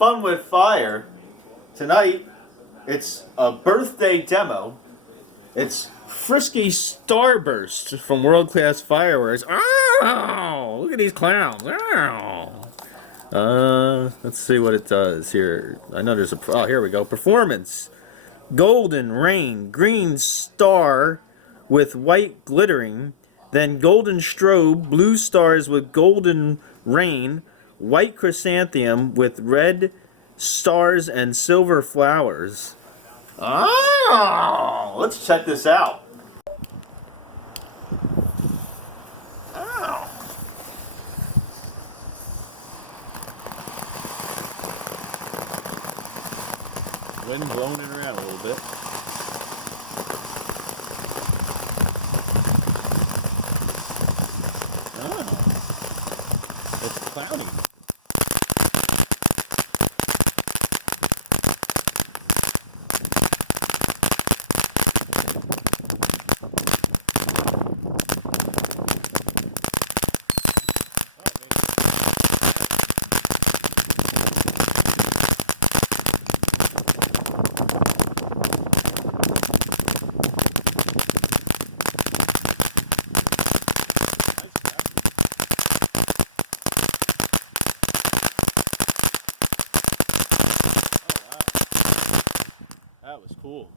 fun with fire. Tonight, it's a birthday demo. It's Frisky Starburst from World Class Fireworks. Oh, look at these clowns. Let's see what it does here. I know there's a. Oh, here we go. Performance. Golden rain, green star with white glittering, then golden strobe, blue stars with golden rain, white chrysanthemum with red stars and silver flowers. Oh, let's check this out. Oh. Wind blowing it around a little bit. Oh, it's cloudy. That was cool.